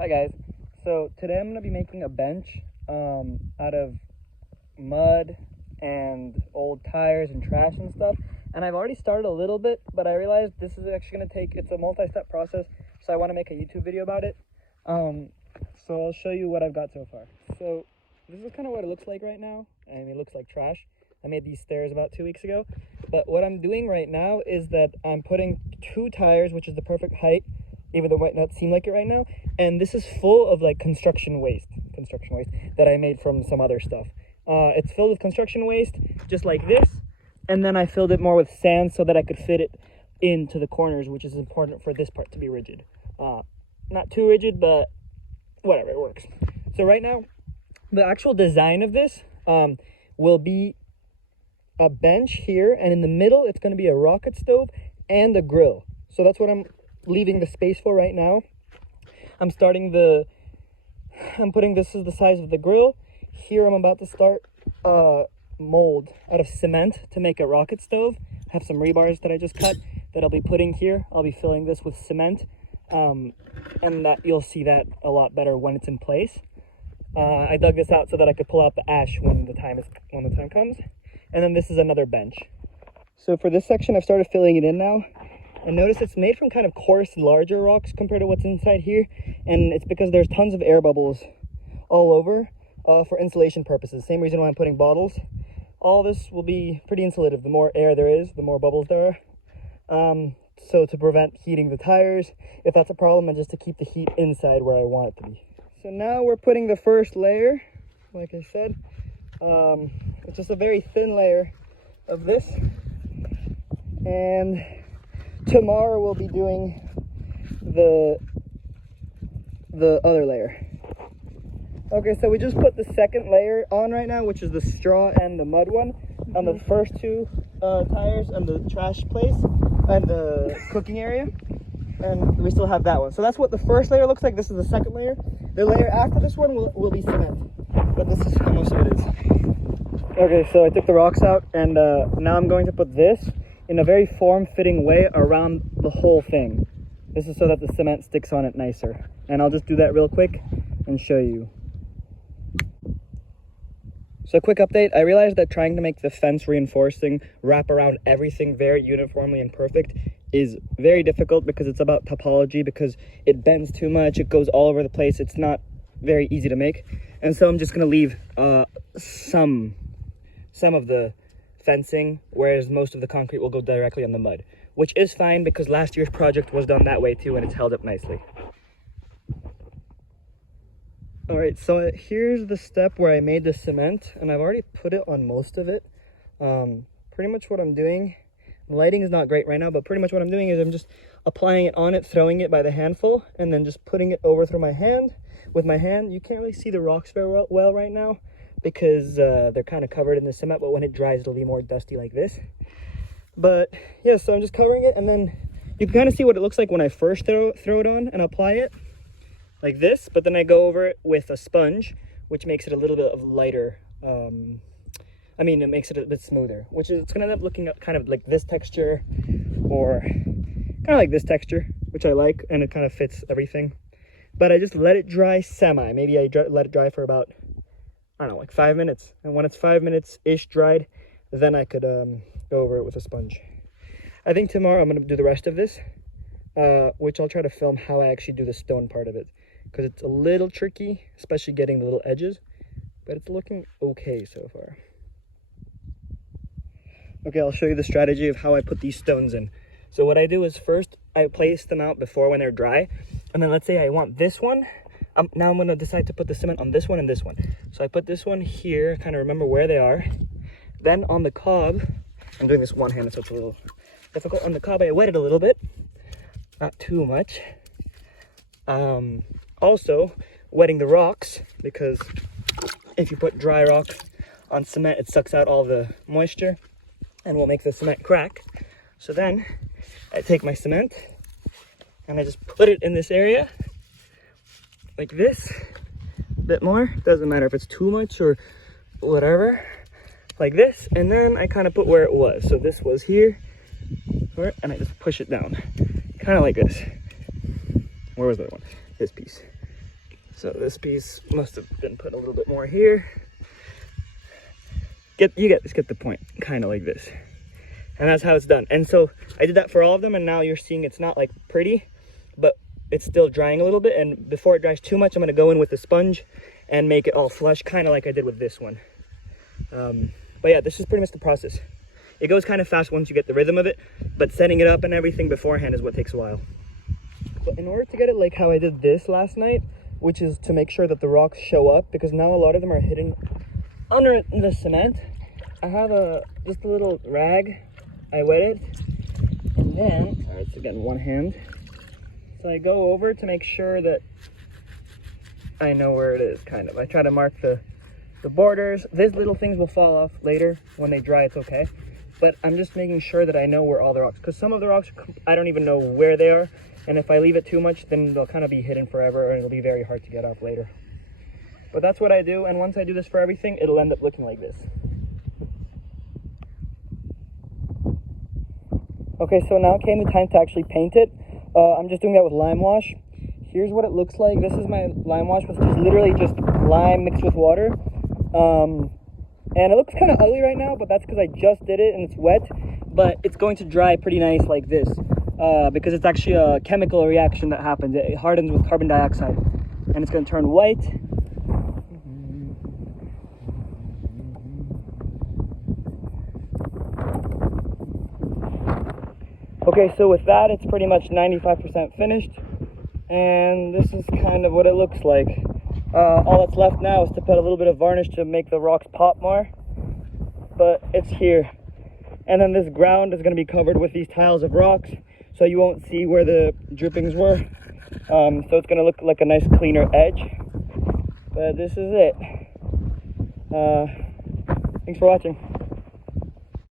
Hi guys. So today I'm gonna be making a bench out of mud and old tires and trash and stuff. And I've already started a little bit, but I realized this is actually gonna it's a multi-step process. So I want to make a YouTube video about it. So I'll show you what I've got so far. So this is kind of what it looks like right now. I mean, it looks like trash. I made these stairs about 2 weeks ago. But what I'm doing right now is that I'm putting 2 tires, which is the perfect height, even though it might not seem like it right now. And this is full of like construction waste that I made from some other stuff. It's filled with construction waste, just like this. And then I filled it more with sand so that I could fit it into the corners, which is important for this part to be rigid. Not too rigid, but whatever, it works. So right now, the actual design of this will be a bench here, and in the middle it's going to be a rocket stove and a grill. So that's what I'm leaving the space for right now. I'm putting this is the size of the grill. Here I'm about to start mold out of cement to make a rocket stove. I have some rebars that I just cut that I'll be putting here. I'll be filling this with cement, and that you'll see that a lot better when it's in place. I dug this out so that I could pull out the ash when the time comes. And then this is another bench. So for this section, I've started filling it in now. And notice it's made from kind of coarse, larger rocks compared to what's inside here. And it's because there's tons of air bubbles all over for insulation purposes. Same reason why I'm putting bottles. All this will be pretty insulative. The more air there is, the more bubbles there are. So to prevent heating the tires, if that's a problem, and just to keep the heat inside where I want it to be. So now we're putting the first layer, like I said. It's just a very thin layer of this. And tomorrow we'll be doing the other layer. Okay, so we just put the second layer on right now, which is the straw and the mud one, on the first 2 tires and the trash place and the cooking area. And we still have that one. So that's what the first layer looks like. This is the second layer. The layer after this one will be cement. But this is how most of it is. Okay, so I took the rocks out, and now I'm going to put this in a very form-fitting way around the whole thing. This is so that the cement sticks on it nicer. And I'll just do that real quick and show you. So quick update, I realized that trying to make the fence reinforcing wrap around everything very uniformly and perfect is very difficult because it's about topology, because it bends too much, it goes all over the place, it's not very easy to make. And so I'm just going to leave some of the fencing, whereas most of the concrete will go directly on the mud, which is fine because last year's project was done that way too, and it's held up nicely. All right, so here's the step where I made the cement, and I've already put it on most of it. Pretty much what I'm doing, the lighting is not great right now, but pretty much what I'm doing is I'm just applying it on it, throwing it by the handful, and then just putting it over through my hand. With my hand, you can't really see the rocks very well right now because they're kind of covered in the cement, but when it dries, it'll be more dusty like this. But yeah, so I'm just covering it, and then you can kind of see what it looks like when I first throw it on and apply it like this, but then I go over it with a sponge, which makes it a little bit of lighter. It makes it a bit smoother, which is, it's gonna end up looking kind of like this texture, or kind of like this texture, which I like, and it kind of fits everything. But I just let it dry semi. Maybe I let it dry for about, I don't know, like 5 minutes. And when it's 5 minutes-ish dried, then I could go over it with a sponge. I think tomorrow I'm gonna do the rest of this, which I'll try to film how I actually do the stone part of it, because it's a little tricky, especially getting the little edges, but it's looking okay so far. Okay, I'll show you the strategy of how I put these stones in. So what I do is first I place them out before when they're dry, and then let's say I want this one. Now I'm going to decide to put the cement on this one and this one. So I put this one here, kind of remember where they are. Then on the cob, I'm doing this one-handed, so it's a little difficult. On the cob, I wet it a little bit, not too much. Also, wetting the rocks, because if you put dry rock on cement, it sucks out all the moisture and will make the cement crack. So then I take my cement and I just put it in this area like this, a bit more, doesn't matter if it's too much or whatever, like this. And then I kind of put where it was. So this was here, and I just push it down, kind of like this. Where was the other one? This piece. So this piece must have been put a little bit more here. Just get the point, kind of like this. And that's how it's done. And so I did that for all of them, and now you're seeing it's not like pretty, but it's still drying a little bit. And before it dries too much, I'm gonna go in with the sponge and make it all flush, kind of like I did with this one. But yeah, this is pretty much the process. It goes kind of fast once you get the rhythm of it, but setting it up and everything beforehand is what takes a while. But in order to get it like how I did this last night, which is to make sure that the rocks show up, because now a lot of them are hidden under the cement, I have just a little rag. I wet it, and then, sorry, it's again one hand. So I go over to make sure that I know where it is, kind of. I try to mark the borders. These little things will fall off later. When they dry, it's okay. But I'm just making sure that I know where all the rocks, because some of the rocks, I don't even know where they are. And if I leave it too much, then they'll kind of be hidden forever, and it'll be very hard to get off later. But that's what I do, and once I do this for everything, it'll end up looking like this. Okay, so now came the time to actually paint it. I'm just doing that with lime wash. Here's what it looks like. This is my lime wash, which is literally just lime mixed with water. And it looks kind of ugly right now, but that's because I just did it and it's wet. But it's going to dry pretty nice like this, because it's actually a chemical reaction that happens. It hardens with carbon dioxide, and it's going to turn white. Okay, so with that, it's pretty much 95% finished, and this is kind of what it looks like. All that's left now is to put a little bit of varnish to make the rocks pop more, but it's here. And then this ground is going to be covered with these tiles of rocks, so you won't see where the drippings were. So it's going to look like a nice cleaner edge, but this is it. Thanks for watching.